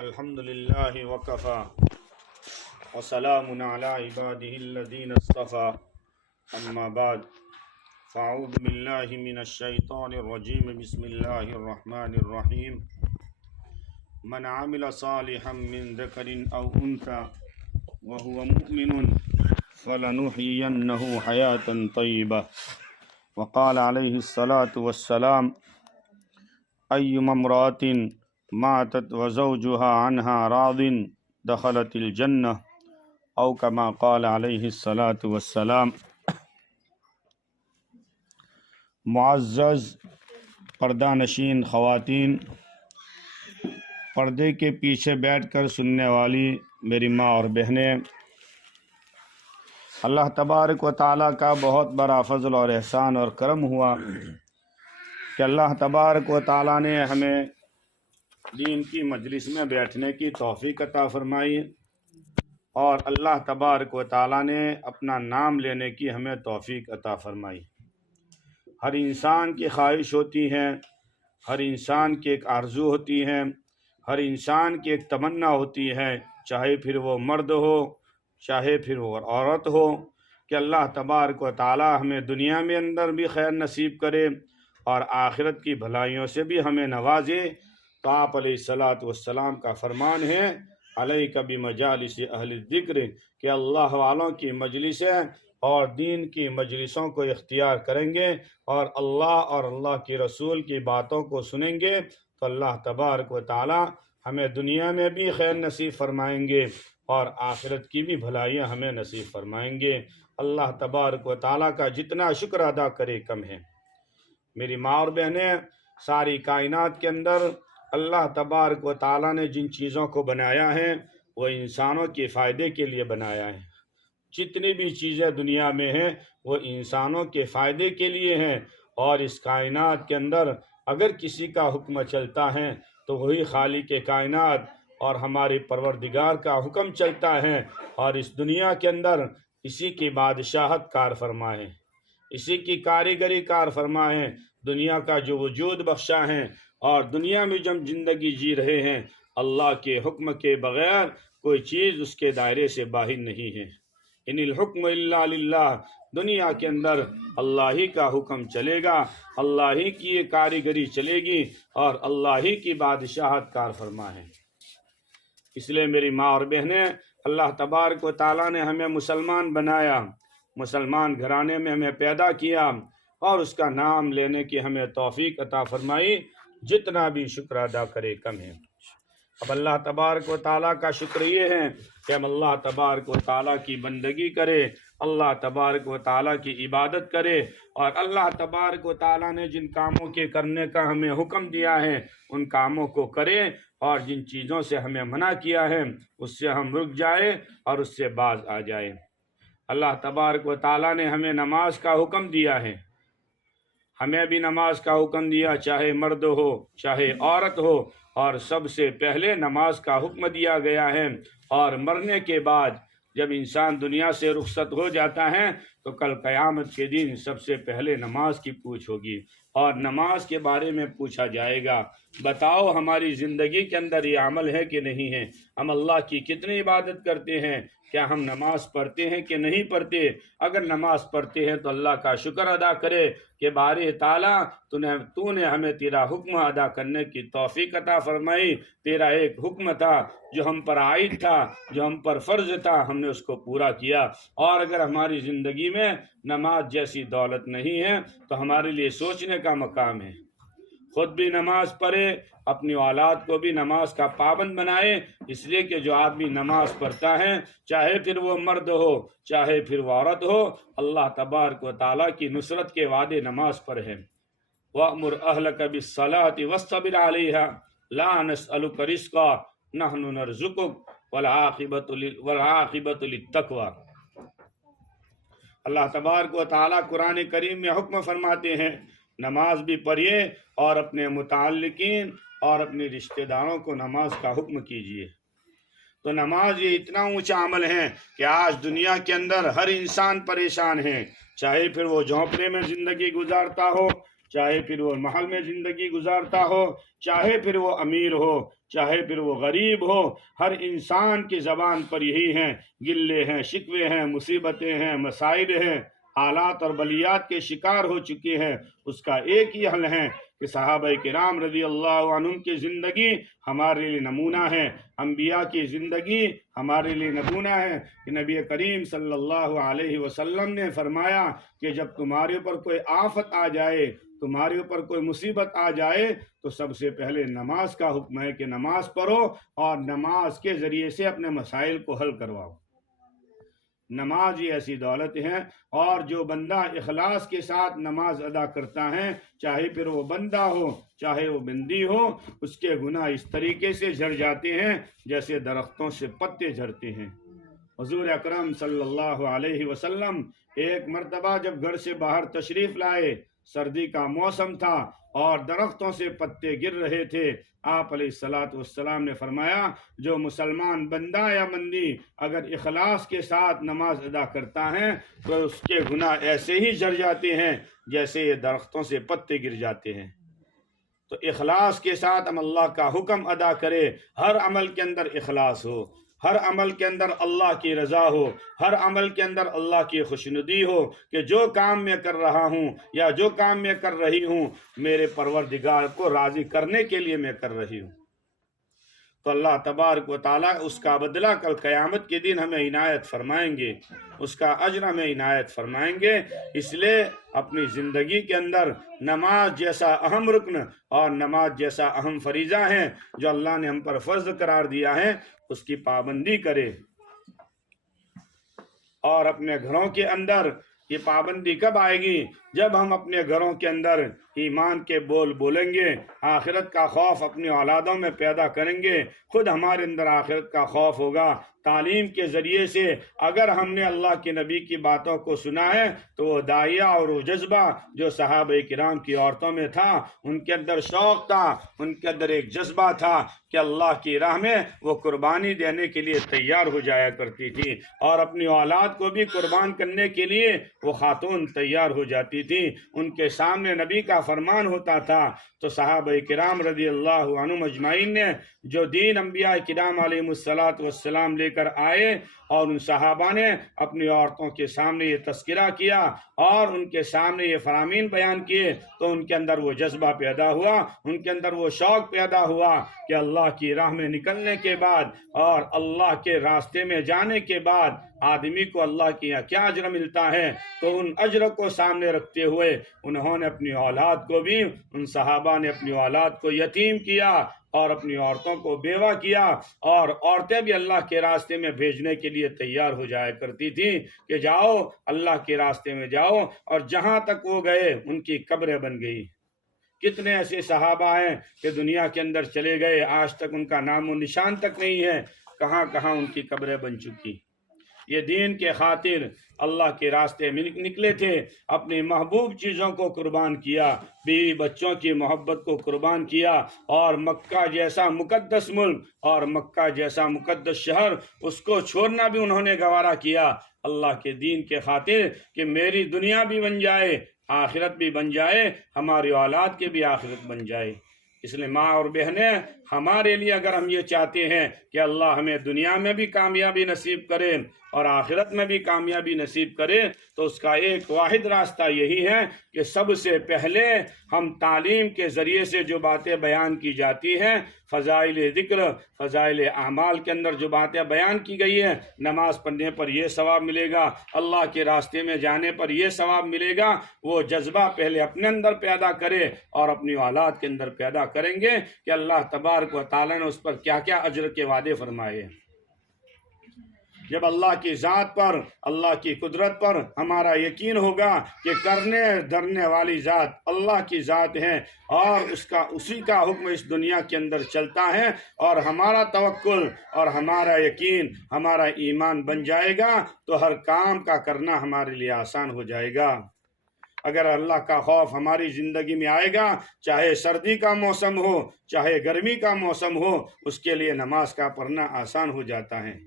الحمد لله وكفى وسلام على عباده الذين اصطفى أما بعد فأعوذ بالله من الشيطان الرجيم بسم الله الرحمن الرحيم من عمل صالحا من ذكر أو أنثى وهو مؤمن فلنحيينه حياة طيبة وقال عليه الصلاة والسلام أيما امرأة ماتت وزوجها عنها راض دخلت الجنة او كما قال علیہ الصلاۃ والسلام۔ معزز پردہ نشین خواتین، پردے کے پیچھے بیٹھ کر سننے والی میری ماں اور بہنیں، اللہ تبارک و تعالیٰ کا بہت بڑا فضل اور احسان اور کرم ہوا کہ اللہ تبارک و تعالیٰ نے ہمیں دین کی مجلس میں بیٹھنے کی توفیق عطا فرمائی، اور اللہ تبارک و تعالیٰ نے اپنا نام لینے کی ہمیں توفیق عطا فرمائی۔ ہر انسان کی خواہش ہوتی ہے، ہر انسان کی ایک آرزو ہوتی ہے، ہر انسان کی ایک تمنا ہوتی ہے، چاہے پھر وہ مرد ہو چاہے پھر وہ عورت ہو، کہ اللہ تبارک و تعالیٰ ہمیں دنیا میں اندر بھی خیر نصیب کرے اور آخرت کی بھلائیوں سے بھی ہمیں نوازے۔ تو آپ علیہ الصلاۃ والسلام کا فرمان ہے علیک بمجالس اہل الذکر، کہ اللہ والوں کی مجلسیں اور دین کی مجلسوں کو اختیار کریں گے اور اللہ کی رسول کی باتوں کو سنیں گے تو اللہ تبارک و تعالی ہمیں دنیا میں بھی خیر نصیب فرمائیں گے اور آخرت کی بھی بھلائیاں ہمیں نصیب فرمائیں گے۔ اللہ تبارک و تعالی کا جتنا شکر ادا کرے کم ہے۔ میری ماں اور بہنیں، ساری کائنات کے اندر اللہ تبارک و تعالیٰ نے جن چیزوں کو بنایا ہے وہ انسانوں کے فائدے کے لیے بنایا ہے۔ جتنی بھی چیزیں دنیا میں ہیں وہ انسانوں کے فائدے کے لیے ہیں، اور اس کائنات کے اندر اگر کسی کا حکم چلتا ہے تو وہی خالق کائنات اور ہمارے پروردگار کا حکم چلتا ہے، اور اس دنیا کے اندر اسی کی بادشاہت کار فرما ہے، اسی کی کاریگری کار فرما ہے۔ دنیا کا جو وجود بخشا ہے اور دنیا میں جب زندگی جی رہے ہیں، اللہ کے حکم کے بغیر کوئی چیز اس کے دائرے سے باہر نہیں ہے۔ ان الحکم الا للہ، دنیا کے اندر اللہ ہی کا حکم چلے گا، اللہ ہی کی یہ کاریگری چلے گی اور اللہ ہی کی بادشاہت کار فرما ہے۔ اس لیے میری ماں اور بہنیں، اللہ تبارک و تعالیٰ نے ہمیں مسلمان بنایا، مسلمان گھرانے میں ہمیں پیدا کیا اور اس کا نام لینے کی ہمیں توفیق عطا فرمائی۔ جتنا بھی شکر ادا کرے کم ہے۔ اب اللہ تبارک و تعالیٰ کا شکر یہ ہے کہ ہم اللہ تبارک و تعالیٰ کی بندگی کرے، اللہ تبارک و تعالیٰ کی عبادت کرے، اور اللہ تبارک و تعالیٰ نے جن کاموں کے کرنے کا ہمیں حکم دیا ہے ان کاموں کو کرے، اور جن چیزوں سے ہمیں منع کیا ہے اس سے ہم رک جائے اور اس سے باز آ جائے۔ اللہ تبارک و تعالیٰ نے ہمیں نماز کا حکم دیا ہے، ہمیں بھی نماز کا حکم دیا، چاہے مرد ہو چاہے عورت ہو، اور سب سے پہلے نماز کا حکم دیا گیا ہے۔ اور مرنے کے بعد جب انسان دنیا سے رخصت ہو جاتا ہے تو کل قیامت کے دن سب سے پہلے نماز کی پوچھ ہوگی، اور نماز کے بارے میں پوچھا جائے گا، بتاؤ ہماری زندگی کے اندر یہ عمل ہے کہ نہیں ہے، ہم اللہ کی کتنی عبادت کرتے ہیں، کیا ہم نماز پڑھتے ہیں کہ نہیں پڑھتے؟ اگر نماز پڑھتے ہیں تو اللہ کا شکر ادا کرے کہ باری تعالیٰ تو نے ہمیں تیرا حکم ادا کرنے کی توفیق عطا فرمائی۔ تیرا ایک حکم تھا جو ہم پر عائد تھا، جو ہم پر فرض تھا، ہم نے اس کو پورا کیا۔ اور اگر ہماری زندگی میں نماز جیسی دولت نہیں ہے تو ہمارے لیے سوچنے کا مقام ہے۔ خود بھی نماز پڑھے، اپنی اولاد کو بھی نماز کا پابند بنائے، اس لیے کہ جو آدمی نماز پڑھتا ہے، چاہے پھر وہ مرد ہو چاہے پھر وہ عورت ہو، اللہ تبارک و تعالیٰ کی نصرت کے وعدے نماز پر ہیں۔ وَأْمُرْ أَهْلَكَ بِالصَّلَاةِ وَاصْطَبِرْ عَلَيْهَا لَا نَسْأَلُكَ رِزْقًا نَحْنُ نَرْزُقُكَ وَالْعَاقِبَةُ لِلتَّقْوَىٰ۔ اللہ تبارک و تعالیٰ قرآن کریم میں حکم فرماتے ہیں نماز بھی پڑھیے اور اپنے متعلقین اور اپنے رشتہ داروں کو نماز کا حکم کیجیے۔ تو نماز یہ اتنا اونچا عمل ہے کہ آج دنیا کے اندر ہر انسان پریشان ہے، چاہے پھر وہ جھونپڑے میں زندگی گزارتا ہو چاہے پھر وہ محل میں زندگی گزارتا ہو، چاہے پھر وہ امیر ہو، چاہے پھر وہ غریب ہو، ہر انسان کی زبان پر یہی ہیں، گلے ہیں، شکوے ہیں، مصیبتیں ہیں، مسائل ہیں، حالات اور بلیات کے شکار ہو چکے ہیں۔ اس کا ایک ہی حل ہے کہ صحابہ کرام رضی اللہ عنہم کی زندگی ہمارے لیے نمونہ ہے، انبیاء کی زندگی ہمارے لیے نمونہ ہے کہ نبی کریم صلی اللہ علیہ وسلم نے فرمایا کہ جب تمہارے اوپر کوئی آفت آ جائے، تمہارے اوپر کوئی مصیبت آ جائے، تو سب سے پہلے نماز کا حکم ہے کہ نماز پڑھو اور نماز کے ذریعے سے اپنے مسائل کو حل کرواؤ۔ نماز ہی ایسی دولت ہے، اور جو بندہ اخلاص کے ساتھ نماز ادا کرتا ہے، چاہے پھر وہ بندہ ہو چاہے وہ بندی ہو، اس کے گناہ اس طریقے سے جھڑ جاتے ہیں جیسے درختوں سے پتے جھڑتے ہیں۔ حضور اکرم صلی اللہ علیہ وسلم ایک مرتبہ جب گھر سے باہر تشریف لائے، سردی کا موسم تھا اور درختوں سے پتے گر رہے تھے، آپ علیہ السلام نے فرمایا جو مسلمان بندہ یا بندی اگر اخلاص کے ساتھ نماز ادا کرتا ہے تو اس کے گناہ ایسے ہی جھڑ جاتے ہیں جیسے یہ درختوں سے پتے گر جاتے ہیں۔ تو اخلاص کے ساتھ ہم اللہ کا حکم ادا کرے، ہر عمل کے اندر اخلاص ہو، ہر عمل کے اندر اللہ کی رضا ہو، ہر عمل کے اندر اللہ کی خوشنودی ہو کہ جو کام میں کر رہا ہوں یا جو کام میں کر رہی ہوں میرے پروردگار کو راضی کرنے کے لیے میں کر رہی ہوں، تو اللہ تبارک و تعالیٰ اس کا بدلہ کل قیامت کے دن ہمیں عنایت فرمائیں گے، اس کا اجر ہمیں عنایت فرمائیں گے۔ اس لیے اپنی زندگی کے اندر نماز جیسا اہم رکن اور نماز جیسا اہم فریضہ ہے جو اللہ نے ہم پر فرض قرار دیا ہے، اس کی پابندی کرے۔ اور اپنے گھروں کے اندر یہ پابندی کب آئے گی؟ جب ہم اپنے گھروں کے اندر ایمان کے بول بولیں گے، آخرت کا خوف اپنی اولادوں میں پیدا کریں گے، خود ہمارے اندر آخرت کا خوف ہوگا۔ تعلیم کے ذریعے سے اگر ہم نے اللہ کے نبی کی باتوں کو سنا ہے تو وہ داعیہ اور وہ جذبہ جو صحابہ کرام کی عورتوں میں تھا، ان کے اندر شوق تھا، ان کے اندر ایک جذبہ تھا کہ اللہ کی راہ میں وہ قربانی دینے کے لیے تیار ہو جایا کرتی تھی، اور اپنی اولاد کو بھی قربان کرنے کے لیے وہ خاتون تیار ہو جاتی تھی۔ ان کے سامنے نبی کا فرمان ہوتا تھا تو صحابہ کرام رضی اللہ عنہم اجمعین نے جو دین انبیاء کرام علیہ السلام لے کر آئے، اور ان صحابہ نے اپنی عورتوں کے سامنے یہ تذکرہ کیا اور ان کے سامنے یہ فرامین بیان کیے، تو ان کے اندر وہ جذبہ پیدا ہوا، ان کے اندر وہ شوق پیدا ہوا کہ اللہ کی راہ میں نکلنے کے بعد اور اللہ کے راستے میں جانے کے بعد آدمی کو اللہ کی یہاں کیا اجر ملتا ہے۔ تو ان اجر کو سامنے رکھتے ہوئے انہوں نے اپنی اولاد کو بھی، ان صحابہ نے اپنی اولاد کو یتیم کیا اور اپنی عورتوں کو بیوہ کیا، اور عورتیں بھی اللہ کے راستے میں بھیجنے کے لیے تیار ہو جایا کرتی تھیں کہ جاؤ اللہ کے راستے میں جاؤ، اور جہاں تک وہ گئے ان کی قبریں بن گئی۔ کتنے ایسے صحابہ ہیں کہ دنیا کے اندر چلے گئے، آج تک ان کا نام و نشان تک نہیں ہے، کہاں کہاں ان کی قبریں بن چکی۔ یہ دین کے خاطر اللہ کے راستے میں نکلے تھے، اپنی محبوب چیزوں کو قربان کیا، بیوی بچوں کی محبت کو قربان کیا، اور مکہ جیسا مقدس ملک اور مکہ جیسا مقدس شہر اس کو چھوڑنا بھی انہوں نے گوارا کیا اللہ کے دین کے خاطر کہ میری دنیا بھی بن جائے، آخرت بھی بن جائے، ہماری اولاد کے بھی آخرت بن جائے۔ اس لیے ماں اور بہنیں، ہمارے لیے اگر ہم یہ چاہتے ہیں کہ اللہ ہمیں دنیا میں بھی کامیابی نصیب کرے اور آخرت میں بھی کامیابی نصیب کرے، تو اس کا ایک واحد راستہ یہی ہے کہ سب سے پہلے ہم تعلیم کے ذریعے سے جو باتیں بیان کی جاتی ہیں، فضائل ذکر، فضائل اعمال کے اندر جو باتیں بیان کی گئی ہیں، نماز پڑھنے پر یہ ثواب ملے گا، اللہ کے راستے میں جانے پر یہ ثواب ملے گا، وہ جذبہ پہلے اپنے اندر پیدا کرے اور اپنی اولاد کے اندر پیدا کریں گے کہ اللہ تبارک و تعالیٰ نے اس پر کیا کیا اجر کے وعدے فرمائے۔ جب اللہ کی ذات پر، اللہ کی قدرت پر ہمارا یقین ہوگا کہ کرنے دھرنے والی ذات اللہ کی ذات ہے اور اسی کا حکم اس دنیا کے اندر چلتا ہے، اور ہمارا توکل اور ہمارا یقین، ہمارا ایمان بن جائے گا، تو ہر کام کا کرنا ہمارے لیے آسان ہو جائے گا۔ اگر اللہ کا خوف ہماری زندگی میں آئے گا، چاہے سردی کا موسم ہو چاہے گرمی کا موسم ہو، اس کے لیے نماز کا پڑھنا آسان ہو جاتا ہے۔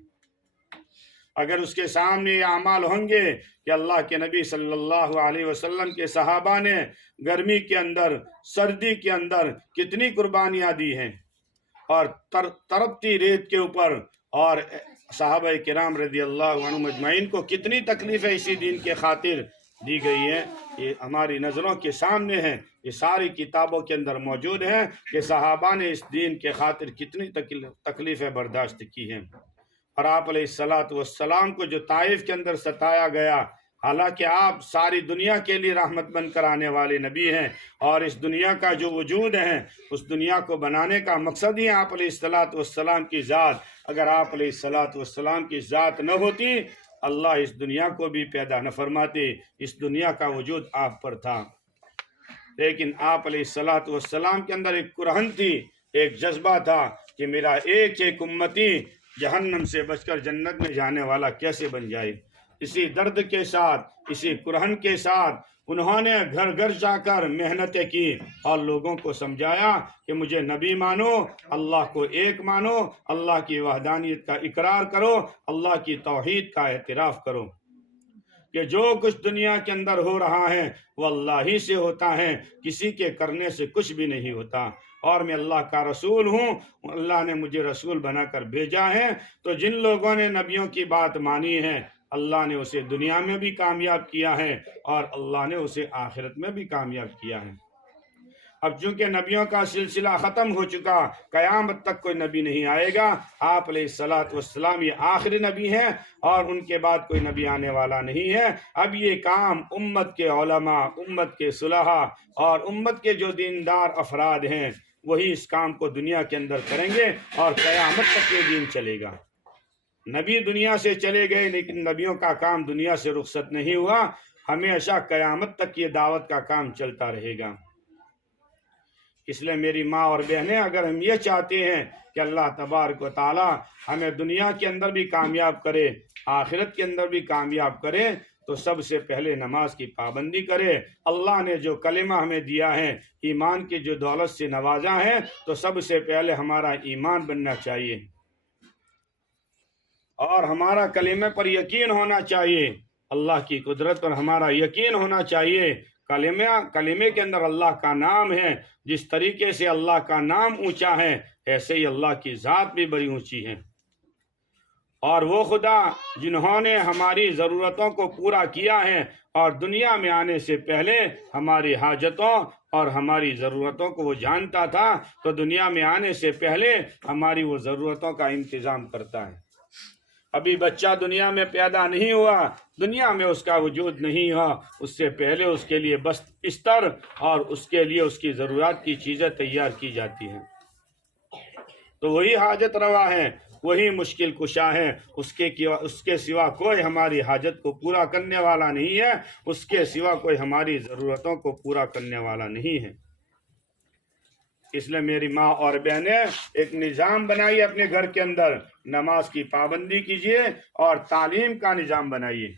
اگر اس کے سامنے یہ اعمال ہوں گے کہ اللہ کے نبی صلی اللہ علیہ وسلم کے صحابہ نے گرمی کے اندر، سردی کے اندر کتنی قربانیاں دی ہیں، اور ترپتی ریت کے اوپر، اور صحابہ کرام رضی اللہ عنہم اجمعین کو کتنی تکلیفیں اسی دین کے خاطر دی گئی ہیں، یہ ہماری نظروں کے سامنے ہیں، یہ ساری کتابوں کے اندر موجود ہیں کہ صحابہ نے اس دین کے خاطر کتنی تکلیفیں برداشت کی ہیں۔ اور آپ علیہ السلام کو جو طائف کے اندر ستایا گیا، حالانکہ آپ ساری دنیا کے لیے رحمت بن کر آنے والے نبی ہیں، اور اس دنیا کا جو وجود ہے اس دنیا کو بنانے کا مقصد ہی آپ علیہ السلام کی ذات۔ اگر آپ علیہ السلام کی ذات نہ ہوتی، اللہ اس دنیا کو بھی پیدا نہ فرماتے، اس دنیا کا وجود آپ پر تھا۔ لیکن آپ علیہ السلام کے اندر ایک کرہن تھی، ایک جذبہ تھا کہ میرا ایک ایک امتی جہنم سے بچ کر جنت میں جانے والا کیسے بن جائے۔ اسی درد کے ساتھ، اسی کرہن کے ساتھ انہوں نے گھر گھر جا کر محنتیں کی اور لوگوں کو سمجھایا کہ مجھے نبی مانو، اللہ کو ایک مانو، اللہ کی وحدانیت کا اقرار کرو، اللہ کی توحید کا اعتراف کرو، کہ جو کچھ دنیا کے اندر ہو رہا ہے وہ اللہ ہی سے ہوتا ہے، کسی کے کرنے سے کچھ بھی نہیں ہوتا، اور میں اللہ کا رسول ہوں، اللہ نے مجھے رسول بنا کر بھیجا ہے۔ تو جن لوگوں نے نبیوں کی بات مانی ہے، اللہ نے اسے دنیا میں بھی کامیاب کیا ہے اور اللہ نے اسے آخرت میں بھی کامیاب کیا ہے۔ اب چونکہ نبیوں کا سلسلہ ختم ہو چکا، قیامت تک کوئی نبی نہیں آئے گا، آپ علیہ السلام یہ آخری نبی ہیں اور ان کے بعد کوئی نبی آنے والا نہیں ہے۔ اب یہ کام امت کے علماء، امت کے صلحاء اور امت کے جو دیندار افراد ہیں وہی اس کام کو دنیا کے اندر کریں گے، اور قیامت تک یہ دین چلے گا۔ نبی دنیا سے چلے گئے لیکن نبیوں کا کام دنیا سے رخصت نہیں ہوا، ہمیشہ قیامت تک یہ دعوت کا کام چلتا رہے گا۔ اس لیے میری ماں اور بہنیں، اگر ہم یہ چاہتے ہیں کہ اللہ تبارک و تعالی ہمیں دنیا کے اندر بھی کامیاب کرے، آخرت کے اندر بھی کامیاب کرے، تو سب سے پہلے نماز کی پابندی کرے۔ اللہ نے جو کلمہ ہمیں دیا ہے، ایمان کی جو دولت سے نوازا ہے، تو سب سے پہلے ہمارا ایمان بننا چاہیے اور ہمارا کلمے پر یقین ہونا چاہیے، اللہ کی قدرت پر ہمارا یقین ہونا چاہیے۔ کلمے کے اندر اللہ کا نام ہے، جس طریقے سے اللہ کا نام اونچا ہے ایسے ہی اللہ کی ذات بھی بڑی اونچی ہے، اور وہ خدا جنہوں نے ہماری ضرورتوں کو پورا کیا ہے اور دنیا میں آنے سے پہلے ہماری حاجتوں اور ہماری ضرورتوں کو وہ جانتا تھا، تو دنیا میں آنے سے پہلے ہماری وہ ضرورتوں کا انتظام کرتا ہے۔ ابھی بچہ دنیا میں پیدا نہیں ہوا، دنیا میں اس کا وجود نہیں ہوا، اس سے پہلے اس کے لیے بستر اور اس کے لیے اس کی ضرورت کی چیزیں تیار کی جاتی ہیں۔ تو وہی حاجت روا ہے، وہی مشکل کشا ہے، اس کے سوا کوئی ہماری حاجت کو پورا کرنے والا نہیں ہے، اس کے سوا کوئی ہماری ضرورتوں کو پورا کرنے والا نہیں ہے۔ اس لیے میری ماں اور بہنیں، ایک نظام بنائیے اپنے گھر کے اندر، نماز کی پابندی کیجیے اور تعلیم کا نظام بنائیے۔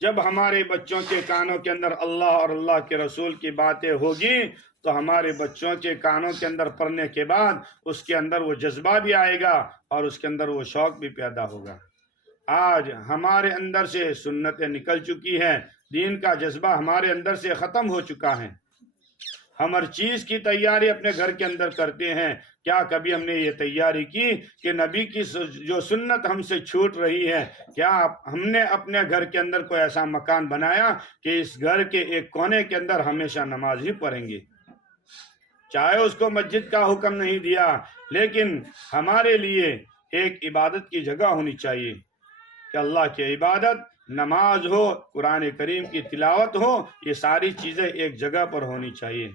جب ہمارے بچوں کے کانوں کے اندر اللہ اور اللہ کے رسول کی باتیں ہوگی تو ہمارے بچوں کے کانوں کے اندر پڑھنے کے بعد اس کے اندر وہ جذبہ بھی آئے گا اور اس کے اندر وہ شوق بھی پیدا ہوگا۔ آج ہمارے اندر سے سنتیں نکل چکی ہیں، دین کا جذبہ ہمارے اندر سے ختم ہو چکا ہے۔ ہم ہر چیز کی تیاری اپنے گھر کے اندر کرتے ہیں، کیا کبھی ہم نے یہ تیاری کی کہ نبی کی جو سنت ہم سے چھوٹ رہی ہے، کیا ہم نے اپنے گھر کے اندر کوئی ایسا مکان بنایا کہ اس گھر کے ایک کونے کے اندر ہمیشہ نماز ہی پڑھیں گے؟ چاہے اس کو مسجد کا حکم نہیں دیا، لیکن ہمارے لیے ایک عبادت کی جگہ ہونی چاہیے کہ اللہ کی عبادت، نماز ہو، قرآن کریم کی تلاوت ہو، یہ ساری چیزیں ایک جگہ پر ہونی چاہیے۔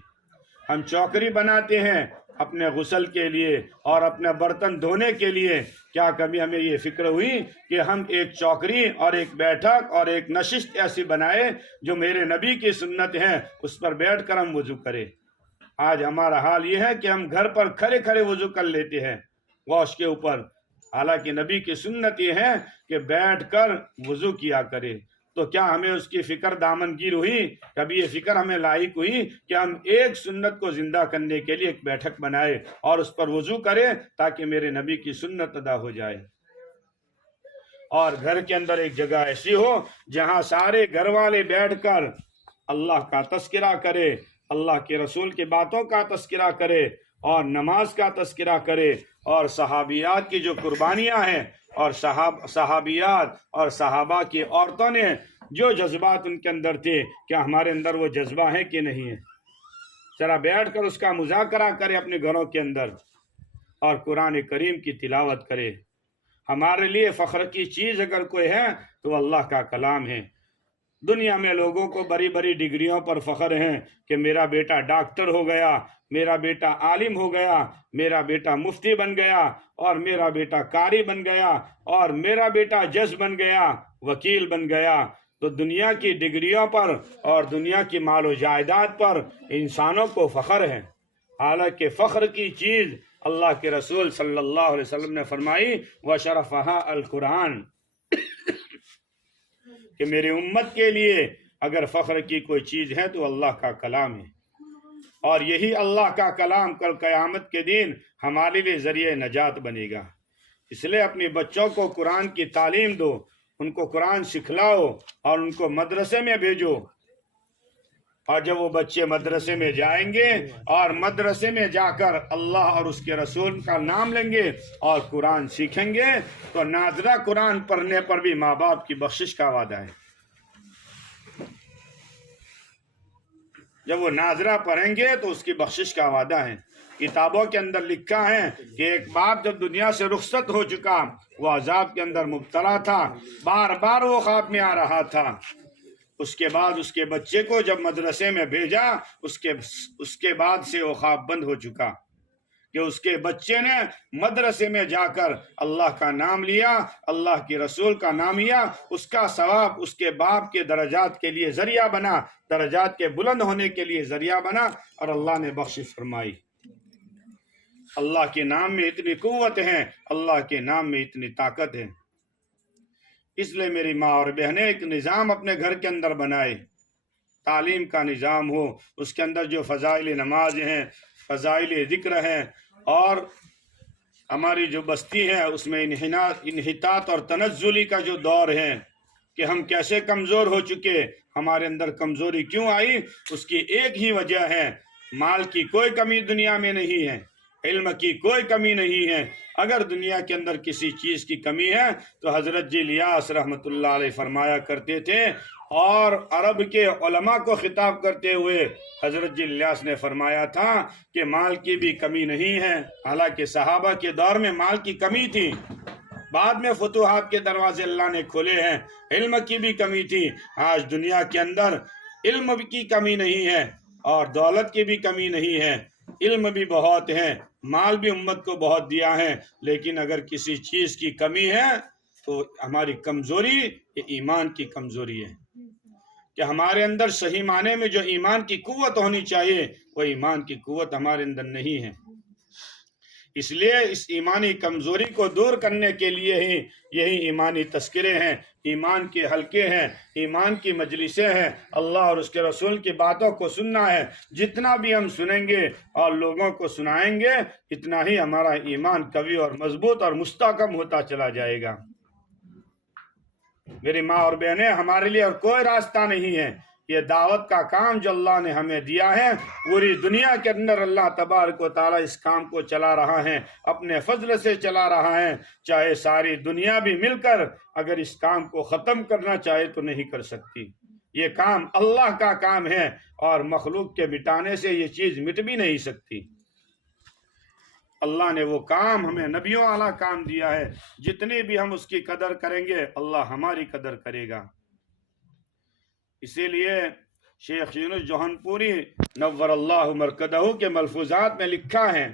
ہم چوکری بناتے ہیں اپنے غسل کے لیے اور اپنے برتن دھونے کے لیے، کیا کبھی ہمیں یہ فکر ہوئی کہ ہم ایک چوکری اور ایک بیٹھک اور ایک نشست ایسی بنائے جو میرے نبی کی سنت ہیں، اس پر بیٹھ کر ہم وضو کریں؟ آج ہمارا حال یہ ہے کہ ہم گھر پر کھڑے کھڑے وضو کر لیتے ہیں واش کے اوپر، حالانکہ نبی کی سنت یہ ہے کہ بیٹھ کر وضو کیا کرے۔ تو کیا ہمیں اس کی فکر دامنگیر ہوئی؟ کبھی یہ فکر ہمیں لاحق ہوئی کہ ہم ایک سنت کو زندہ کرنے کے لیے ایک بیٹھک بنائے اور اس پر وضو کریں تاکہ میرے نبی کی سنت ادا ہو جائے؟ اور گھر کے اندر ایک جگہ ایسی ہو جہاں سارے گھر والے بیٹھ کر اللہ کا تذکرہ کرے، اللہ کے رسول کی باتوں کا تذکرہ کرے اور نماز کا تذکرہ کرے، اور صحابیات کی جو قربانیاں ہیں اور صحابیات اور صحابہ کی عورتوں نے جو جذبات ان کے اندر تھے، کیا ہمارے اندر وہ جذبہ ہے کہ نہیں ہے؟ ذرا بیٹھ کر اس کا مذاکرہ کرے اپنے گھروں کے اندر اور قرآن کریم کی تلاوت کرے۔ ہمارے لیے فخر کی چیز اگر کوئی ہے تو اللہ کا کلام ہے۔ دنیا میں لوگوں کو بڑی بڑی ڈگریوں پر فخر ہے کہ میرا بیٹا ڈاکٹر ہو گیا، میرا بیٹا عالم ہو گیا، میرا بیٹا مفتی بن گیا، اور میرا بیٹا قاری بن گیا، اور میرا بیٹا جج بن گیا، وکیل بن گیا۔ تو دنیا کی ڈگریوں پر اور دنیا کی مال و جائیداد پر انسانوں کو فخر ہے، حالانکہ فخر کی چیز اللہ کے رسول صلی اللہ علیہ وسلم نے فرمائی وَشَرَفَهَا القرآن، کہ میری امت کے لیے اگر فخر کی کوئی چیز ہے تو اللہ کا کلام ہے، اور یہی اللہ کا کلام کل قیامت کے دن ہمارے لیے ذریعہ نجات بنے گا۔ اس لیے اپنے بچوں کو قرآن کی تعلیم دو، ان کو قرآن سکھلاؤ اور ان کو مدرسے میں بھیجو، اور جب وہ بچے مدرسے میں جائیں گے اور مدرسے میں جا کر اللہ اور اس کے رسول کا نام لیں گے اور قرآن سیکھیں گے تو ناظرہ قرآن پڑھنے پر بھی ماں باپ کی بخشش کا وعدہ ہے۔ جب وہ ناظرہ پڑھیں گے تو اس کی بخشش کا وعدہ ہے۔ کتابوں کے اندر لکھا ہے کہ ایک باپ جب دنیا سے رخصت ہو چکا، وہ عذاب کے اندر مبتلا تھا، بار بار وہ خواب میں آ رہا تھا۔ اس کے بعد اس کے بچے کو جب مدرسے میں بھیجا، اس کے بعد سے وہ خواب بند ہو چکا، کہ اس کے بچے نے مدرسے میں جا کر اللہ کا نام لیا، اللہ کے رسول کا نام لیا، اس کا ثواب اس کے باپ کے درجات کے لیے ذریعہ بنا، درجات کے بلند ہونے کے لیے ذریعہ بنا، اور اللہ نے بخشش فرمائی۔ اللہ کے نام میں اتنی قوت ہے، اللہ کے نام میں اتنی طاقت ہے۔ اس لیے میری ماں اور بہنیں ایک نظام اپنے گھر کے اندر بنائے، تعلیم کا نظام ہو، اس کے اندر جو فضائل نماز ہیں، فضائل ذکر ہیں، اور ہماری جو بستی ہے اس میں انحطاط اور تنزلی کا جو دور ہے کہ ہم کیسے کمزور ہو چکے، ہمارے اندر کمزوری کیوں آئی، اس کی ایک ہی وجہ ہے، مال کی کوئی کمی دنیا میں نہیں ہے، علم کی کوئی کمی نہیں ہے۔ اگر دنیا کے اندر کسی چیز کی کمی ہے تو حضرت جی الیاس رحمۃ اللہ علیہ فرمایا کرتے تھے، اور عرب کے علماء کو خطاب کرتے ہوئے حضرت جی الیاس نے فرمایا تھا کہ مال کی بھی کمی نہیں ہے۔ حالانکہ صحابہ کے دور میں مال کی کمی تھی، بعد میں فتوحات کے دروازے اللہ نے کھولے ہیں، علم کی بھی کمی تھی۔ آج دنیا کے اندر علم کی کمی نہیں ہے اور دولت کی بھی کمی نہیں ہے، علم بھی بہت ہے، مال بھی امت کو بہت دیا ہے، لیکن اگر کسی چیز کی کمی ہے تو ہماری کمزوری یہ ایمان کی کمزوری ہے، کہ ہمارے اندر صحیح معنی میں جو ایمان کی قوت ہونی چاہیے وہ ایمان کی قوت ہمارے اندر نہیں ہے۔ اس لیے اس ایمانی کمزوری کو دور کرنے کے لیے ہی یہی ایمانی تذکرے ہیں، ایمان کے حلقے ہیں، ایمان کی مجلسیں ہیں، اللہ اور اس کے رسول کی باتوں کو سننا ہے۔ جتنا بھی ہم سنیں گے اور لوگوں کو سنائیں گے اتنا ہی ہمارا ایمان قوی اور مضبوط اور مستحکم ہوتا چلا جائے گا۔ میری ماں اور بہنیں، ہمارے لیے اور کوئی راستہ نہیں ہے، یہ دعوت کا کام جو اللہ نے ہمیں دیا ہے، پوری دنیا کے اندر اللہ تبارک و تعالیٰ اس کام کو چلا رہا ہے، اپنے فضل سے چلا رہا ہے۔ چاہے ساری دنیا بھی مل کر اگر اس کام کو ختم کرنا چاہے تو نہیں کر سکتی، یہ کام اللہ کا کام ہے، اور مخلوق کے مٹانے سے یہ چیز مٹ بھی نہیں سکتی۔ اللہ نے وہ کام ہمیں نبیوں والا کام دیا ہے، جتنی بھی ہم اس کی قدر کریں گے اللہ ہماری قدر کرے گا۔ اسی لیے شیخ یونس جوہن پوری نور اللہ مرکزہ کے ملفوظات میں لکھا ہے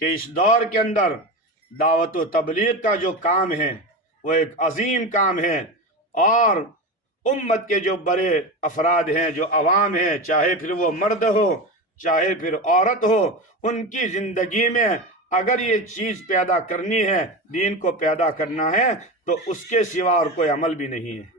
کہ اس دور کے اندر دعوت و تبلیغ کا جو کام ہے وہ ایک عظیم کام ہے، اور امت کے جو بڑے افراد ہیں، جو عوام ہیں، چاہے پھر وہ مرد ہو چاہے پھر عورت ہو، ان کی زندگی میں اگر یہ چیز پیدا کرنی ہے، دین کو پیدا کرنا ہے، تو اس کے سوا اور کوئی عمل بھی نہیں ہے،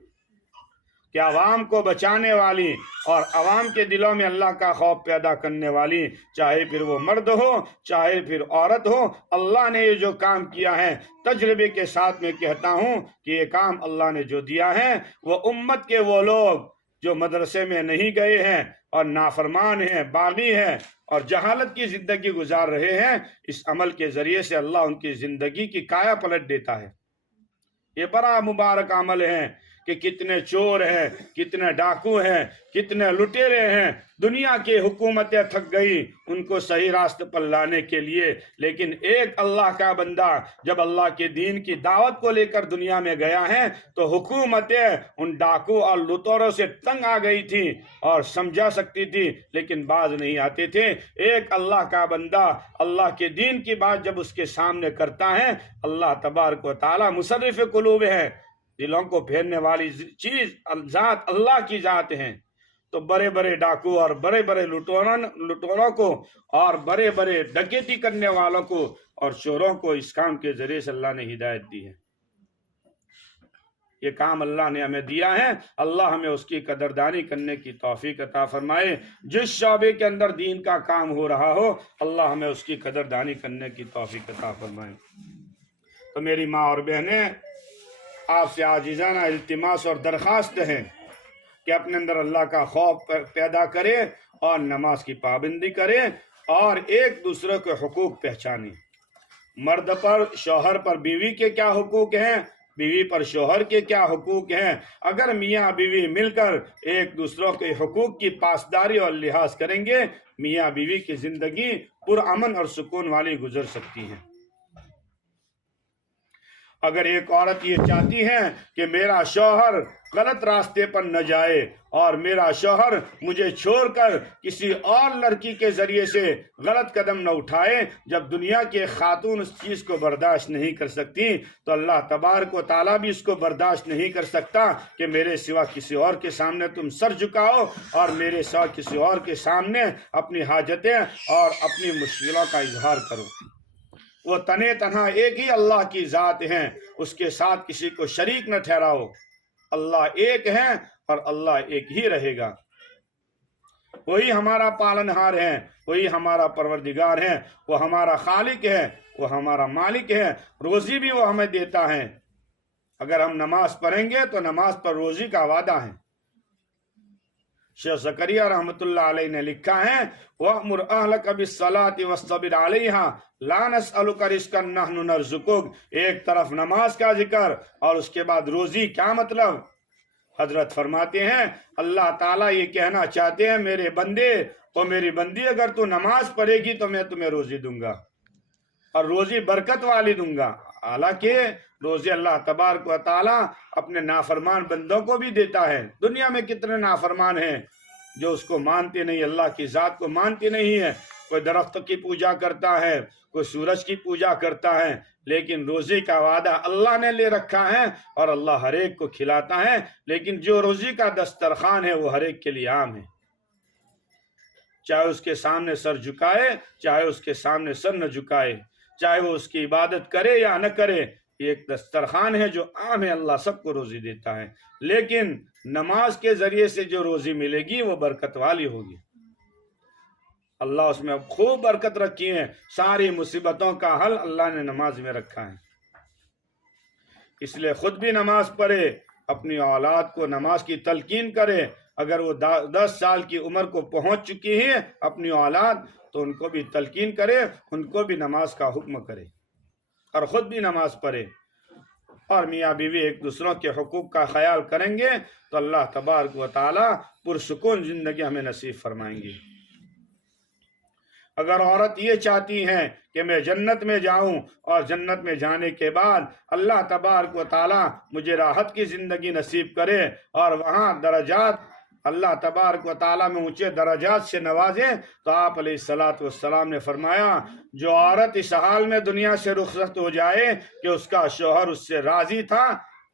کہ عوام کو بچانے والی اور عوام کے دلوں میں اللہ کا خوف پیدا کرنے والی، چاہے پھر وہ مرد ہو چاہے پھر عورت ہو، اللہ نے یہ جو کام کیا ہے، تجربے کے ساتھ میں کہتا ہوں کہ یہ کام اللہ نے جو دیا ہے، وہ امت کے وہ لوگ جو مدرسے میں نہیں گئے ہیں اور نافرمان ہیں، باغی ہیں اور جہالت کی زندگی گزار رہے ہیں، اس عمل کے ذریعے سے اللہ ان کی زندگی کی کایا پلٹ دیتا ہے۔ یہ بڑا مبارک عمل ہے کہ کتنے چور ہیں، کتنے ڈاکو ہیں، کتنے لٹیرے ہیں، دنیا کی حکومتیں تھک گئی ان کو صحیح راستے پر لانے کے لیے، لیکن ایک اللہ کا بندہ جب اللہ کے دین کی دعوت کو لے کر دنیا میں گیا ہے تو حکومتیں ان ڈاکو اور لٹوروں سے تنگ آ گئی تھی اور سمجھا سکتی تھی لیکن باز نہیں آتے تھے۔ ایک اللہ کا بندہ اللہ کے دین کی بات جب اس کے سامنے کرتا ہے، اللہ تبارک و تعالی مصرف قلوب ہے، دلوں کو پھیرنے والی چیز ذات اللہ کی ذات ہے، تو بڑے بڑے ڈاکو اور بڑے بڑے لٹوروں کو اور بڑے بڑے ڈکیتی کرنے والوں کو اور چوروں کو اس کام کے ذریعے سے اللہ نے ہدایت دی ہے۔ یہ کام اللہ نے ہمیں دیا ہے، اللہ ہمیں اس کی قدردانی کرنے کی توفیق عطا فرمائے۔ جس شعبے کے اندر دین کا کام ہو رہا ہو، اللہ ہمیں اس کی قدردانی کرنے کی توفیق عطا فرمائے۔ تو میری ماں اور بہنیں، آپ سے عاجزانہ التماس اور درخواست ہے کہ اپنے اندر اللہ کا خوف پیدا کرے اور نماز کی پابندی کرے اور ایک دوسرے کے حقوق پہچانے۔ مرد پر شوہر پر بیوی کے کیا حقوق ہیں، بیوی پر شوہر کے کیا حقوق ہیں۔ اگر میاں بیوی مل کر ایک دوسروں کے حقوق کی پاسداری اور لحاظ کریں گے، میاں بیوی کی زندگی پرامن اور سکون والی گزر سکتی ہے۔ اگر ایک عورت یہ چاہتی ہے کہ میرا شوہر غلط راستے پر نہ جائے اور میرا شوہر مجھے چھوڑ کر کسی اور لڑکی کے ذریعے سے غلط قدم نہ اٹھائے، جب دنیا کے خاتون اس چیز کو برداشت نہیں کر سکتی تو اللہ تبارک و تعالیٰ بھی اس کو برداشت نہیں کر سکتا کہ میرے سوا کسی اور کے سامنے تم سر جھکاؤ اور میرے سوا کسی اور کے سامنے اپنی حاجتیں اور اپنی مشکلوں کا اظہار کرو۔ وہ تنے تنہا ایک ہی اللہ کی ذات ہیں، اس کے ساتھ کسی کو شریک نہ ٹھہراؤ۔ اللہ ایک ہے اور اللہ ایک ہی رہے گا۔ وہی ہمارا پالنہار ہے، وہی ہمارا پروردگار ہے، وہ ہمارا خالق ہے، وہ ہمارا مالک ہے، روزی بھی وہ ہمیں دیتا ہے۔ اگر ہم نماز پڑھیں گے تو نماز پر روزی کا وعدہ ہے۔ شیخ زکریا رحمۃ اللہ علیہ نے لکھا ہے، وَأْمُرْ أَهْلَكَ بِالصَّلَاةِ وَاسْتَبِرْ عَلَيْهَا لَا نَسْأَلُكَ رِزْقًا نَحْنُ نَرْزُقُكَ۔ ایک طرف نماز کا ذکر اور اس کے بعد روزی، کیا مطلب؟ حضرت فرماتے ہیں اللہ تعالیٰ یہ کہنا چاہتے ہیں، میرے بندے اور میری بندی، اگر تو نماز پڑھے گی تو میں تمہیں روزی دوں گا اور روزی برکت والی دوں گا۔ حالانکہ روزی اللہ تبارک و تعالیٰ اپنے نافرمان بندوں کو بھی دیتا ہے۔ دنیا میں کتنے نافرمان ہیں جو اس کو مانتے نہیں، اللہ کی ذات کو مانتے نہیں ہیں۔ کوئی درخت کی پوجا کرتا ہے، کوئی سورج کی پوجا کرتا ہے، لیکن روزی کا وعدہ اللہ نے لے رکھا ہے اور اللہ ہر ایک کو کھلاتا ہے، لیکن جو روزی کا دسترخوان ہے وہ ہر ایک کے لیے عام ہے، چاہے اس کے سامنے سر جھکائے چاہے اس کے سامنے سر نہ جھکائے، چاہے وہ اس کی عبادت کرے یا نہ کرے، یہ ایک دسترخوان ہے جو عام ہے، اللہ سب کو روزی دیتا ہے۔ لیکن نماز کے ذریعے سے جو روزی ملے گی وہ برکت والی ہوگی، اللہ اس میں خوب برکت رکھی ہے۔ ساری مصیبتوں کا حل اللہ نے نماز میں رکھا ہے، اس لیے خود بھی نماز پڑھے، اپنی اولاد کو نماز کی تلقین کرے۔ اگر وہ 10 سال کی عمر کو پہنچ چکی ہے اپنی اولاد، تو ان کو بھی تلقین کرے، ان کو بھی نماز کا حکم کرے اور خود بھی نماز پڑھے، اور میاں بیوی ایک دوسروں کے حقوق کا خیال کریں گے تو اللہ تبارک و تعالی پرسکون زندگی ہمیں نصیب فرمائیں گے۔ اگر عورت یہ چاہتی ہے کہ میں جنت میں جاؤں اور جنت میں جانے کے بعد اللہ تبارک و تعالی مجھے راحت کی زندگی نصیب کرے اور وہاں درجات اللہ تبارک و تعالی میں اونچے درجات سے نوازیں، تو آپ علیہ الصلوۃ والسلام نے فرمایا جو عورت اس حال میں دنیا سے رخصت ہو جائے کہ اس کا شوہر اس سے راضی تھا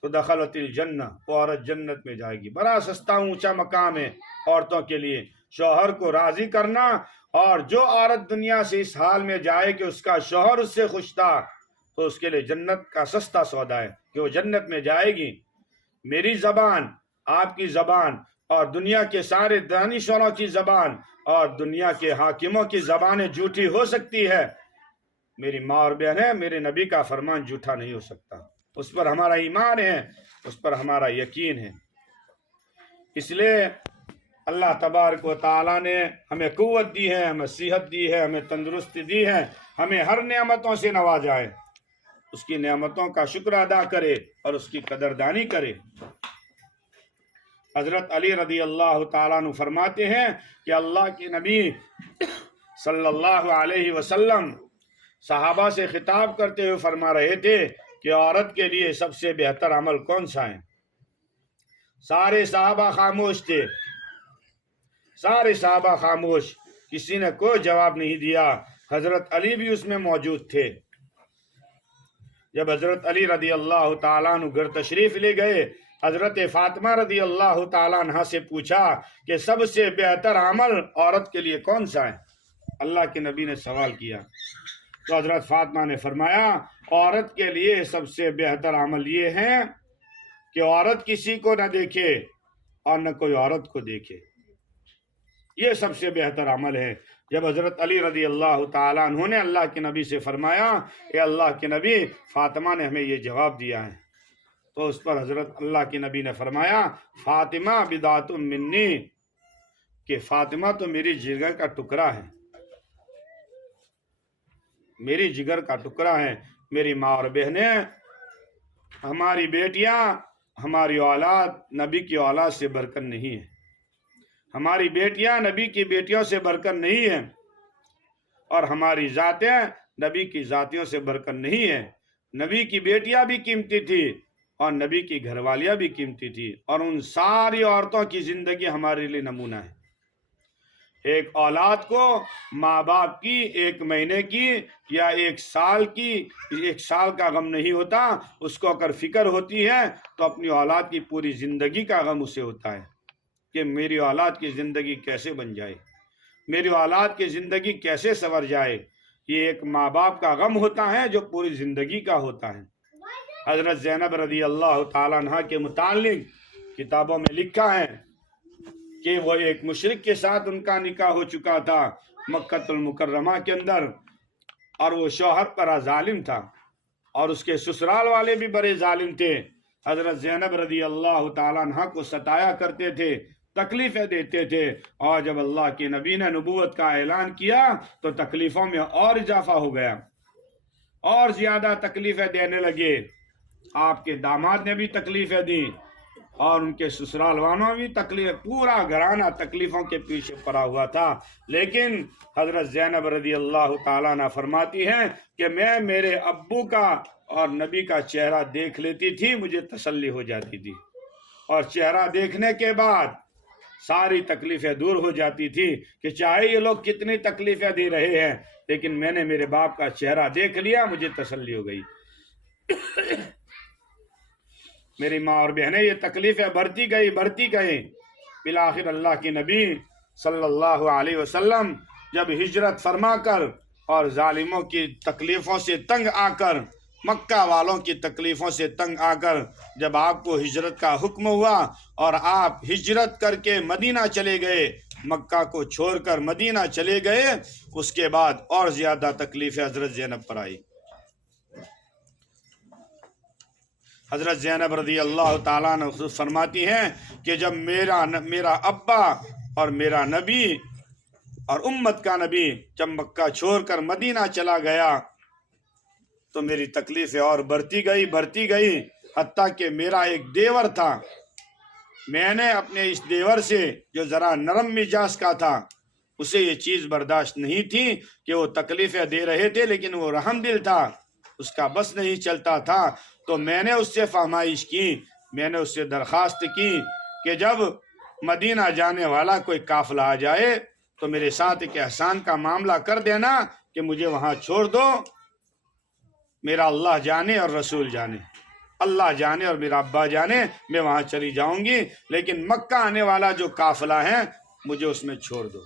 تو دخلت الجنہ، وہ عورت جنت میں جائے گی۔ بڑا سستا اونچا مقام ہے عورتوں کے لیے شوہر کو راضی کرنا، اور جو عورت دنیا سے اس حال میں جائے کہ اس کا شوہر اس سے خوش تھا تو اس کے لیے جنت کا سستا سودا ہے کہ وہ جنت میں جائے گی۔ میری زبان آپ کی زبان اور دنیا کے سارے دانشوروں کی زبان اور دنیا کے حاکموں کی زبانیں جھوٹی ہو سکتی ہے، میری ماں اور بہنیں، میرے نبی کا فرمان جھوٹا نہیں ہو سکتا۔ اس پر ہمارا ایمان ہے، اس پر ہمارا یقین ہے۔ اس لیے اللہ تبارک و تعالیٰ نے ہمیں قوت دی ہے، ہمیں صحت دی ہے، ہمیں تندرستی دی ہے، ہمیں ہر نعمتوں سے نوازا ہے۔ اس کی نعمتوں کا شکر ادا کرے اور اس کی قدردانی کرے۔ حضرت علی رضی اللہ تعالیٰ عنہ فرماتے ہیں کہ اللہ کے نبی صلی اللہ علیہ وسلم صحابہ سے خطاب کرتے ہوئے فرما رہے تھے کہ عورت کے لیے سب سے بہتر عمل کون سا ہے؟ سارے صحابہ خاموش تھے، سارے صحابہ خاموش، کسی نے کوئی جواب نہیں دیا۔ حضرت علی بھی اس میں موجود تھے۔ جب حضرت علی رضی اللہ تعالیٰ عنہ گھر تشریف لے گئے، حضرت فاطمہ رضی اللہ تعالیٰ عنہ سے پوچھا کہ سب سے بہتر عمل عورت کے لیے کون سا ہے؟ اللہ کے نبی نے سوال کیا تو حضرت فاطمہ نے فرمایا عورت کے لیے سب سے بہتر عمل یہ ہے کہ عورت کسی کو نہ دیکھے اور نہ کوئی عورت کو دیکھے، یہ سب سے بہتر عمل ہے۔ جب حضرت علی رضی اللہ تعالیٰ عنہ نے اللہ کے نبی سے فرمایا اے اللہ کے نبی، فاطمہ نے ہمیں یہ جواب دیا ہے، تو اس پر حضرت اللہ کے نبی نے فرمایا فاطمہ بدعۃ منی، کہ فاطمہ تو میری جگر کا ٹکڑا ہے، میری جگر کا ٹکڑا ہے۔ میری ماں اور بہنیں، ہماری بیٹیاں، ہماری اولاد نبی کی اولاد سے بڑھ کر نہیں ہے، ہماری بیٹیاں نبی کی بیٹیوں سے بڑھ کر نہیں ہیں، اور ہماری ذاتیں نبی کی ذاتیوں سے بڑھ کر نہیں ہیں۔ نبی کی بیٹیاں بھی قیمتی تھی اور نبی کی گھر والیاں بھی قیمتی تھی، اور ان ساری عورتوں کی زندگی ہمارے لیے نمونہ ہے۔ ایک اولاد کو ماں باپ کی 1 مہینے کی یا 1 سال کی 1 سال کا غم نہیں ہوتا، اس کو اگر فکر ہوتی ہے تو اپنی اولاد کی پوری زندگی کا غم اسے ہوتا ہے کہ میری اولاد کی زندگی کیسے بن جائے، میری اولاد کی زندگی کیسے سنور جائے۔ یہ ایک ماں باپ کا غم ہوتا ہے جو پوری زندگی کا ہوتا ہے۔ حضرت زینب رضی اللہ تعالیٰ عنہ کے متعلق کتابوں میں لکھا ہے کہ وہ ایک مشرک کے ساتھ ان کا نکاح ہو چکا تھا مکہ المکرمہ کے اندر، اور وہ شوہر پر ظالم تھا اور اس کے سسرال والے بھی بڑے ظالم تھے۔ حضرت زینب رضی اللہ تعالیٰ عنہ کو ستایا کرتے تھے، تکلیفیں دیتے تھے، اور جب اللہ کے نبی نے نبوت کا اعلان کیا تو تکلیفوں میں اور اضافہ ہو گیا، اور زیادہ تکلیفیں دینے لگے۔ آپ کے داماد نے بھی تکلیفیں دی اور ان کے سسرال والوں بھی تکلیف، پورا گھرانہ تکلیفوں کے پیچھے پڑا ہوا تھا۔ لیکن حضرت زینب رضی اللہ تعالیٰ عنہ فرماتی ہیں کہ میں میرے ابو کا اور نبی کا چہرہ دیکھ لیتی تھی، مجھے تسلی ہو جاتی تھی، اور چہرہ دیکھنے کے بعد ساری تکلیفیں دور ہو جاتی تھی کہ چاہے یہ لوگ کتنی تکلیفیں دے رہے ہیں، لیکن میں نے میرے باپ کا چہرہ دیکھ لیا، مجھے تسلی ہو گئی۔ میری ماں اور بہنیں، یہ تکلیفیں بڑھتی گئی، بالآخر اللہ کے نبی صلی اللہ علیہ وسلم جب ہجرت فرما کر اور ظالموں کی تکلیفوں سے تنگ آ کر، مکہ والوں کی تکلیفوں سے تنگ آ کر جب آپ کو ہجرت کا حکم ہوا اور آپ ہجرت کر کے مدینہ چلے گئے، مکہ کو چھوڑ کر مدینہ چلے گئے، اس کے بعد اور زیادہ تکلیفیں حضرت زینب پر آئی۔ حضرت زینب رضی اللہ تعالیٰ عنہ فرماتی ہیں کہ جب میرا ابا اور میرا نبی اور امت کا نبی جب مکہ چھوڑ کر مدینہ چلا گیا تو میری تکلیفیں اور بڑھتی گئی، حتیٰ کہ میرا ایک دیور تھا، میں نے اپنے اس دیور سے جو ذرا نرم مزاج کا تھا، اسے یہ چیز برداشت نہیں تھی کہ وہ تکلیفیں دے رہے تھے، لیکن وہ رحم دل تھا، اس کا بس نہیں چلتا تھا۔ تو میں نے اس سے فرمائش کی، میں نے اس سے درخواست کی کہ جب مدینہ جانے والا کوئی قافلہ آ جائے تو میرے ساتھ ایک احسان کا معاملہ کر دینا کہ مجھے وہاں چھوڑ دو، میرا اللہ جانے اور رسول جانے، اللہ جانے اور میرا ابا جانے، میں وہاں چلی جاؤں گی، لیکن مکہ آنے والا جو قافلہ ہے مجھے اس میں چھوڑ دو۔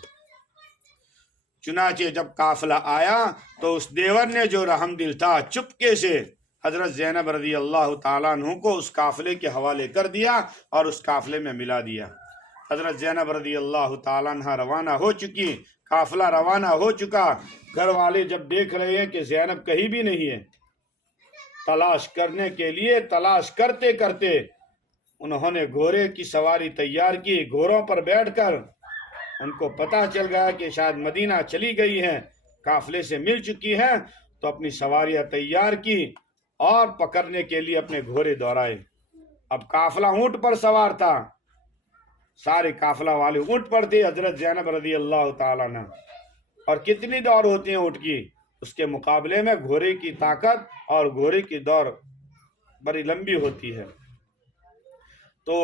چنانچہ جب قافلہ آیا تو اس دیور نے جو رحم دل تھا چپکے سے حضرت زینب رضی اللہ تعالیٰ عنہ کو اس قافلے کے حوالے کر دیا اور اس قافلے میں ملا دیا۔ حضرت زینب رضی اللہ تعالیٰ عنہ روانہ ہو چکی، قافلہ روانہ ہو چکا۔ گھر والے جب دیکھ رہے ہیں کہ زینب کہیں بھی نہیں ہے، تلاش کرنے کے لیے تلاش کرتے کرتے انہوں نے گھوڑے کی سواری تیار کی۔ گھوڑوں پر بیٹھ کر ان کو پتہ چل گیا کہ شاید مدینہ چلی گئی ہیں، قافلے سے مل چکی ہیں، تو اپنی سواریاں تیار کی اور پکڑنے کے لیے اپنے گھوڑے دوڑائے۔ اب قافلہ اونٹ پر سوار تھا، سارے قافلہ والے اونٹ پر تھے، حضرت زینب رضی اللہ تعالیٰ عنہ۔ اور کتنی دوڑ ہوتی ہیں اونٹ کی، اس کے مقابلے میں گھوڑے کی طاقت اور گھوڑے کی دوڑ بڑی لمبی ہوتی ہے۔ تو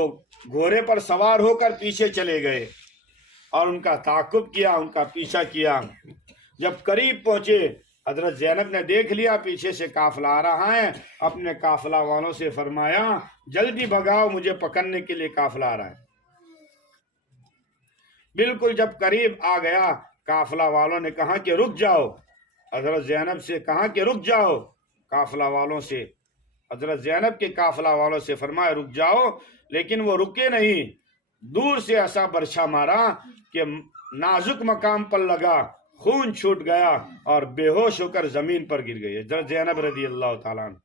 گھوڑے پر سوار ہو کر پیچھے چلے گئے اور ان کا تعاقب کیا، ان کا پیچھا کیا۔ جب قریب پہنچے، حضرت زینب نے دیکھ لیا پیچھے سے قافلہ آ رہا ہے، اپنے قافلہ والوں سے فرمایا جلدی بھگاؤ، مجھے پکڑنے کے لیے قافلہ آ رہا ہے۔ بالکل جب قریب آ گیا، قافلہ والوں نے کہا کہ رک جاؤ، حضرت زینب سے کہا کہ رک جاؤ، قافلہ والوں سے حضرت زینب کے قافلہ والوں سے فرمایا رک جاؤ، لیکن وہ رکے نہیں۔ دور سے ایسا برچھا مارا کہ نازک مقام پر لگا، خون چھوٹ گیا اور بے ہوش ہو کر زمین پر گر گئی حضرت زینب رضی اللہ تعالیٰ عنہ۔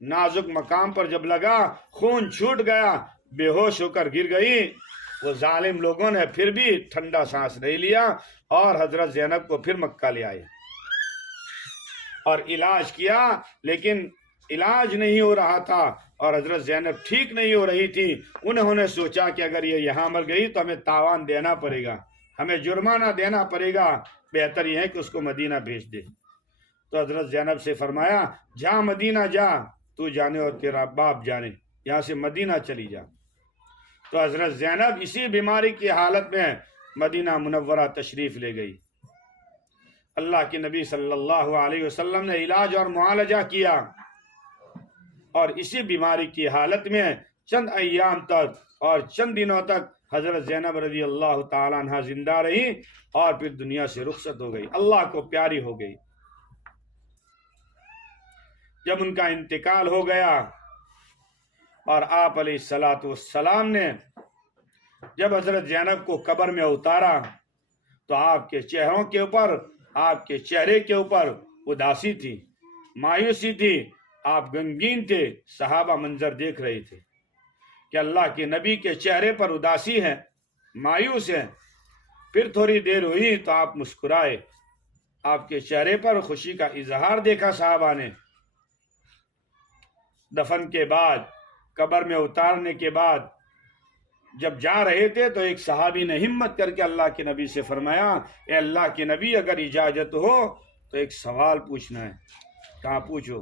نازک مقام پر جب لگا، خون چھوٹ گیا، بے ہوش ہو کر گر گئی۔ وہ ظالم لوگوں نے پھر بھی ٹھنڈا سانس نہیں لیا اور حضرت زینب کو پھر مکہ لے آئے اور علاج کیا، لیکن علاج نہیں ہو رہا تھا اور حضرت زینب ٹھیک نہیں ہو رہی تھی۔ انہوں نے سوچا کہ اگر یہ یہاں مر گئی تو ہمیں تاوان دینا پڑے گا، ہمیں جرمانہ دینا پڑے گا، بہتر یہ ہے کہ اس کو مدینہ بھیج دے۔ تو حضرت زینب سے فرمایا جا مدینہ جا، تو جانے اور تیرا باپ جانے، یہاں سے مدینہ چلی جا۔ تو حضرت زینب اسی بیماری کی حالت میں مدینہ منورہ تشریف لے گئی۔ اللہ کے نبی صلی اللہ علیہ وسلم نے علاج اور معالجہ کیا اور اسی بیماری کی حالت میں چند ایام تک اور چند دنوں تک حضرت زینب رضی اللہ تعالیٰ عنہ زندہ رہی اور پھر دنیا سے رخصت ہو گئی، اللہ کو پیاری ہو گئی۔ جب ان کا انتقال ہو گیا اور آپ علیہ السلام نے جب حضرت زینب کو قبر میں اتارا تو آپ کے چہروں کے اوپر، آپ کے چہرے کے اوپر اداسی تھی، مایوسی تھی، آپ غمگین تھے۔ صحابہ منظر دیکھ رہے تھے کہ اللہ کے نبی کے چہرے پر اداسی ہے، مایوس ہے۔ پھر تھوڑی دیر ہوئی تو آپ مسکرائے، آپ کے چہرے پر خوشی کا اظہار دیکھا صحابہ نے۔ دفن کے بعد، قبر میں اتارنے کے بعد جب جا رہے تھے تو ایک صحابی نے ہمت کر کے اللہ کے نبی سے فرمایا اے اللہ کے نبی اگر اجازت ہو تو ایک سوال پوچھنا ہے۔ کہا پوچھو۔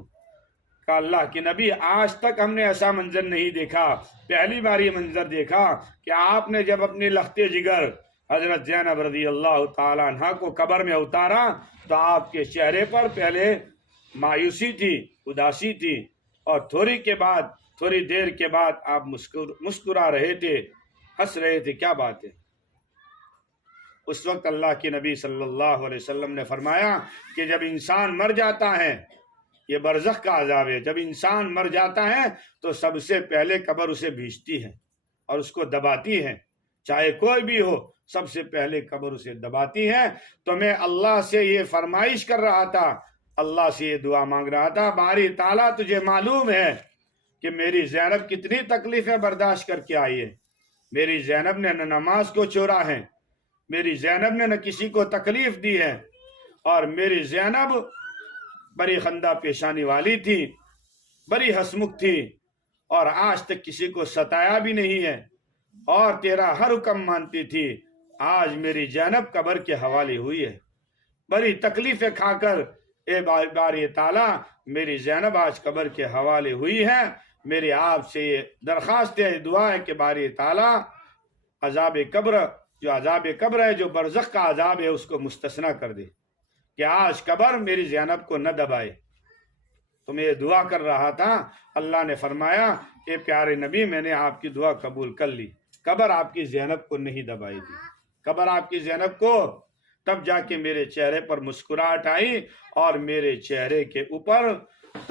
کہا اللہ کے نبی آج تک ہم نے ایسا منظر نہیں دیکھا، پہلی بار یہ منظر دیکھا کہ آپ نے جب اپنے لختے جگر حضرت زینب رضی اللہ تعالیٰ عنہ کو قبر میں اتارا تو آپ کے چہرے پر پہلے مایوسی تھی، اداسی تھی، اور تھوڑی دیر کے بعد آپ مسکرا رہے تھے، ہنس رہے تھے۔ کیا بات ہے؟ اس وقت اللہ کے نبی صلی اللہ علیہ وسلم نے فرمایا کہ جب انسان مر جاتا ہے، یہ برزخ کا عذاب ہے، جب انسان مر جاتا ہے تو سب سے پہلے قبر اسے بھیجتی ہے اور اس کو دباتی ہے، چاہے کوئی بھی ہو، سب سے پہلے قبر اسے دباتی ہے۔ تو میں اللہ سے یہ فرمائش کر رہا تھا، اللہ سے یہ دعا مانگ رہا تھا، باری تعالیٰ تجھے معلوم ہے کہ میری زینب کتنی تکلیفیں برداشت کر کے آئی ہے۔ میری زینب نے نہ نماز کو چھوڑا ہے، میری زینب نے نہ کسی کو تکلیف دی ہے، اور میری زینب بڑی خندہ پیشانی والی تھی، بڑی ہسمکھ تھی، اور آج تک کسی کو ستایا بھی نہیں ہے، اور تیرا ہر حکم مانتی تھی۔ آج میری زینب قبر کے حوالے ہوئی ہے، بڑی تکلیفیں کھا کر اے باری تعالیٰ میری زینب آج قبر کے حوالے ہوئی ہے۔ میری آپ سے یہ درخواست ہے، دعا ہے کہ باری تعالیٰ عذاب قبر ہے، جو برزخ کا عذاب ہے، اس کو مستثنی کر دے کہ آج قبر میری زینب کو نہ دبائے۔ تو میں یہ دعا کر رہا تھا، اللہ نے فرمایا اے پیارے نبی میں نے آپ کی دعا قبول کر لی، قبر آپ کی زینب کو نہیں دبائے گی۔ قبر آپ کی زینب کو تب جا کے میرے چہرے پر مسکراہٹ آئی اور میرے چہرے کے اوپر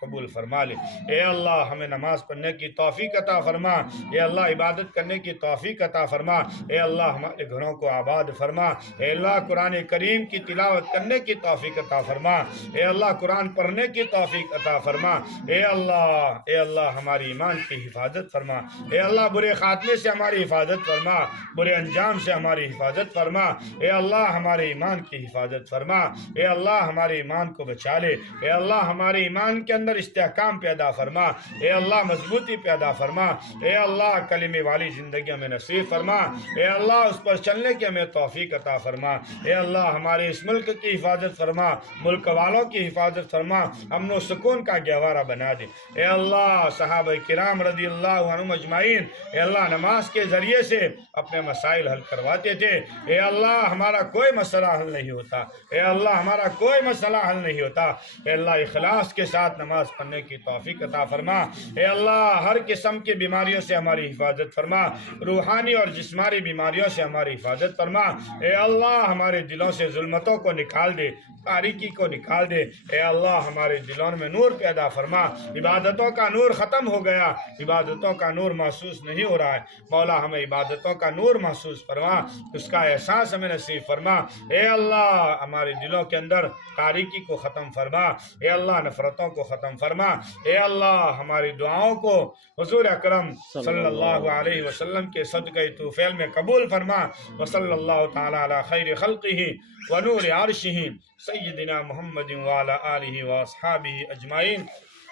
قبول فرما لے۔ اے اللہ ہمیں نماز پڑھنے کی توفیق عطا فرما، اے اللہ عبادت کرنے کی توفیق عطا فرما، اے اللہ ہمارے گھروں کو آباد فرما، اے اللہ قرآن کریم کی تلاوت کرنے کی توفیق عطا فرما، اے اللہ قرآن پڑھنے کی توفیق عطا فرما، اے اللہ ہماری ایمان کی حفاظت فرما، اے اللہ برے خاتمے سے ہماری حفاظت فرما، برے انجام سے ہماری حفاظت فرما، اے اللہ ہمارے ایمان کی حفاظت فرما، اے اللہ ہمارے ایمان کو بچا لے، اے اللہ ہمارے ایمان کے اندر استحکام پیدا فرما، اے اللہ مضبوطی پیدا فرما، اے اللہ کلمے والی زندگی ہمیں نصیب فرما، اے اللہ اس پر چلنے کی ہمیں توفیق عطا فرما، اے اللہ ہمارے اس ملک کی حفاظت فرما، ملک والوں کی حفاظت فرما، امن و سکون کا گہوارہ بنا دے، اے اللہ صحابہ کرام رضی اللہ عنہم اجمعین اے اللہ نماز کے ذریعے سے اپنے مسائل حل کرواتے تھے، اے اللہ ہمارا کوئی مسئلہ حل نہیں ہوتا، اے اللہ ہمارا کوئی مسئلہ حل نہیں ہوتا، اے اللہ اخلاص کے ساتھ نماز پڑھنے کی توفیق عطا فرما، اے اللہ ہر قسم کی بیماریوں سے ہماری حفاظت فرما، روحانی اور جسمانی بیماریوں سے ہماری حفاظت فرما، اے اللہ ہمارے دلوں سے ظلمتوں کو نکال دے، تاریکی کو نکال دے، اے اللہ ہمارے دلوں میں نور پیدا فرما، عبادتوں کا نور ختم ہو گیا، عبادتوں کا نور محسوس نہیں ہو رہا ہے، مولا ہمیں عبادتوں کا نور محسوس فرما، اس کا احساس ہمیں نصیب فرما، اے اللہ ہمارے دلوں کے اندر تاریکی کو ختم فرما، اے اللہ نفرتوں کو ختم فرما، اے اللہ ہماری دعاؤں کو حضور اکرم صلی اللہ علیہ وسلم کے صدقہ طوفیل میں قبول فرما، وصلی اللہ تعالی علی خیر خلقہ ونور عرشہ سیدنا محمد وعلی آلہ واصحابہ اجمعین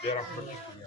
برحمتک۔